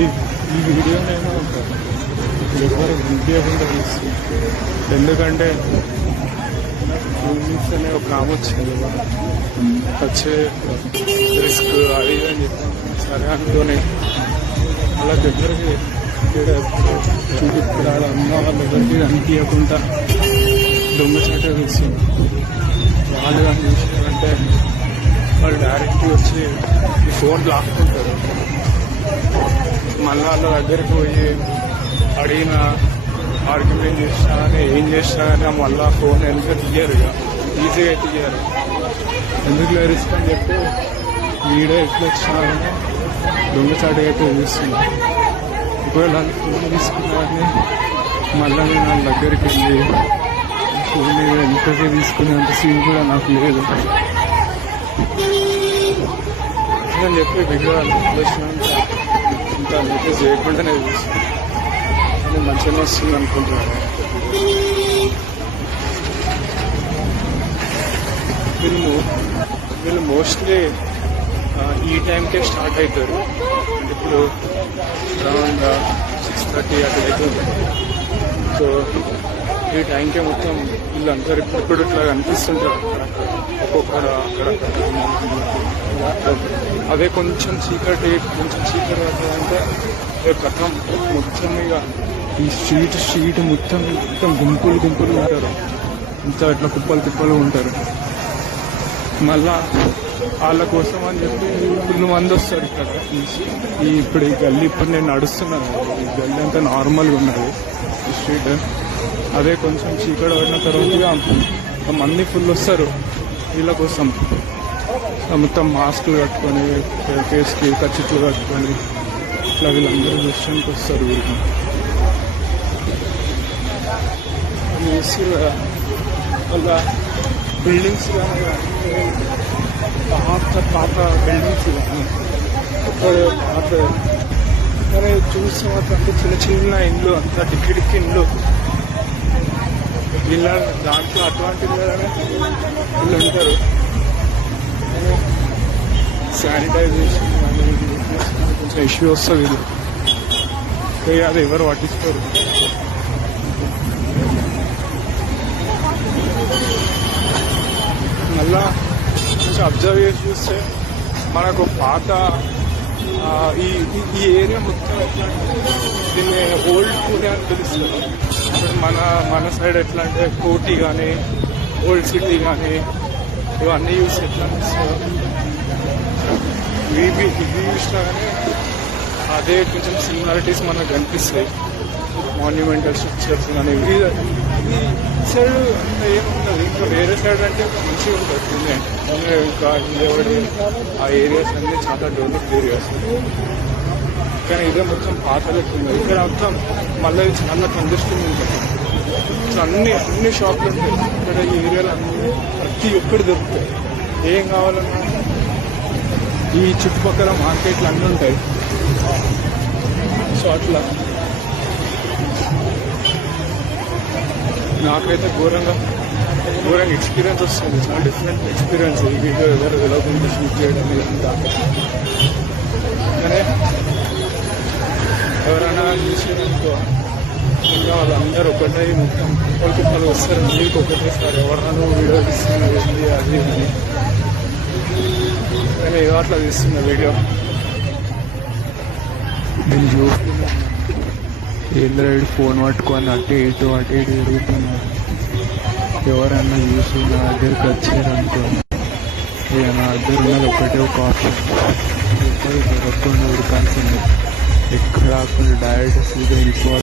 ఈ వీడియోనేమో ఎవరు వినిపించకుండా తీస్తుంది. ఎందుకంటే యూనిస్ అనే ఒక ఆమె వచ్చింది, వచ్చే రిస్క్ అది ఇది అని చెప్పి సరే అనుకొని అలా దగ్గరికి చూపిస్తున్నాడు. అమ్మ వాళ్ళ దగ్గరికి అనిపించకుండా దొంగచాట తీస్తుంది. వాళ్ళు కానీ చూసారంటే వాళ్ళు డైరెక్ట్ వచ్చి ఈ ఫోన్ లాక్కుంటారు. మళ్ళీ వాళ్ళ దగ్గరికి పోయి అడిగిన ఆర్గ్యుమెంట్ చేసినా కానీ ఏం చేసినా కానీ మళ్ళీ ఫోన్ వెనక తీయరు, ఇక ఈజీగా తీయరు. ఎందుకు రిస్క్ అని చెప్పి వీడియో ఎట్లా వచ్చినా కానీ దొంగచాటు అయితే చూస్తుంది. ఒకవేళ ఫోన్ తీసుకున్నా కానీ మళ్ళీ నేను వాళ్ళ దగ్గరికి వెళ్ళి ఫోన్ వెనకకే తీసుకునేంత సీన్ కూడా నాకు లేదు అని చెప్పి వీడియో వచ్చినంత ఇంకా అయితే చేయకుండానే చూస్తుంది. నేను మంచిగానే వస్తుంది అనుకుంటున్నాను. వీళ్ళు మోస్ట్లీ ఈ టైంకే స్టార్ట్ అవుతారు. అంటే ఇప్పుడు అరౌండ్ 6:30 అట్లా అవుతుంది. సో ఈ టైంకే మొత్తం వీళ్ళందరూ ఇప్పుడు ఇట్లా కనిపిస్తుంటారు ఒక్కొక్కరు అక్కడక్కడ. అదే కొంచెం చీకటి అంటే కథం మొత్తం ఇక ఈ స్ట్రీట్ మొత్తం గుంపులు ఉంటారు. ఇంత ఇట్లా కుప్పలు ఉంటారు. మళ్ళా వాళ్ళ కోసం అని చెప్పి ఫుల్ మంది వస్తారు ఇక్కడ. ఇప్పుడు ఈ గల్లీ ఇప్పుడు నేను నడుస్తున్నాను, ఈ గల్లీ అంతా నార్మల్గా ఉన్నది ఈ స్ట్రీట్. అదే కొంచెం చీకటి పడిన తర్వాత మంది ఫుల్ వస్తారు వీళ్ళ కోసం. మొత్తం మాస్కులు కట్టుకొని ఫేస్కి కచ్చిట్లు కట్టుకొని ఇట్లా వీళ్ళందరూ దృశ్యానికి వస్తారు. వీరికి వాళ్ళ బిల్డింగ్స్ కానీ పాత బిల్డింగ్స్ కానీ పాత కానీ చూస్తే మాత్రం అంటే చిన్న ఇండ్లు, అంతా డిక్కి ఇండ్లు. వీళ్ళ దాంట్లో అటువంటి వీళ్ళు ఉంటారు. శానిటైజేషన్ కానీ కొంచెం ఇష్యూ వస్తుంది. వీళ్ళు అది ఎవరు పట్టిస్తారు. మళ్ళా కొంచెం అబ్జర్వ్ చేసి చూస్తే మనకు పాత ఈ ఏరియా మొత్తం ఎట్లా అంటే దీన్ని ఓల్డ్ పూణే అని పిలుస్తారు. ఇప్పుడు మన సైడ్ ఎట్లా అంటే కోటి కానీ ఓల్డ్ సిటీ కానీ ఇవన్నీ చూసి ఎట్లా అనిపిస్తారు. ఇవి చూసినా కానీ అదే కొంచెం సిమిలారిటీస్ మనకు కనిపిస్తాయి. మాన్యుమెంటల్ స్ట్రక్చర్స్ కానీ ఇది సైడ్ ఏముంటుంది. ఇంకా వేరే సైడ్ అంటే మంచిగా ఉంటుంది. ఇంకా ఇంకేవాడి ఆ ఏరియాస్ అన్నీ చాలా డెవలప్డ్ ఏరియాస్. కానీ ఇదే మొత్తం పాత లెక్క ఉంది. ఇక్కడ మొత్తం మళ్ళీ చాలా కంజెస్టింగ్ ఉంటుంది. అన్ని షాపులు ఉంటాయి ఇక్కడ. ఈ ఏరియాలో అన్ని ప్రతి ఒక్కటి దొరుకుతాయి. ఏం కావాలన్నా ఈ చుట్టుపక్కల మార్కెట్లు అన్నీ ఉంటాయి. సో అట్లా నాకైతే ఘోరంగా ఎక్స్పీరియన్స్ వస్తుంది. చాలా డిఫరెంట్ ఎక్స్పీరియన్స్ ఈ వీడియో ఎవరు వెళ్ళకుండా షూట్ చేయడం ఇదంతా. కానీ ఎవరైనా చూసేదనుకో ఇంకా వాళ్ళందరూ ఒకటే మొత్తం కుప్పలు వస్తారు. మీకు ఒకటేసారి ఎవరైనా వీడియో తీస్తున్నారు ఏంది అది అని. కానీ ఏదో అట్లా తీస్తున్న వీడియో నేను చూస్తున్నాను. ఏంద్రైడ్ ఫోన్ పట్టుకొని అటు ఇటు తిరుగుతున్నాడు. ఎవరన్నా చూసి నా దగ్గరికి వచ్చారనుకో, ఇక నా దగ్గర ఉన్నది ఒకటే ఒక ఆప్షన్, ఎక్కడ దొరకకుండా ఉడకాల్సింది. ఎక్కడ ఆకుండా డైరెక్ట్ సీదా వెళ్ళిపోవాలి.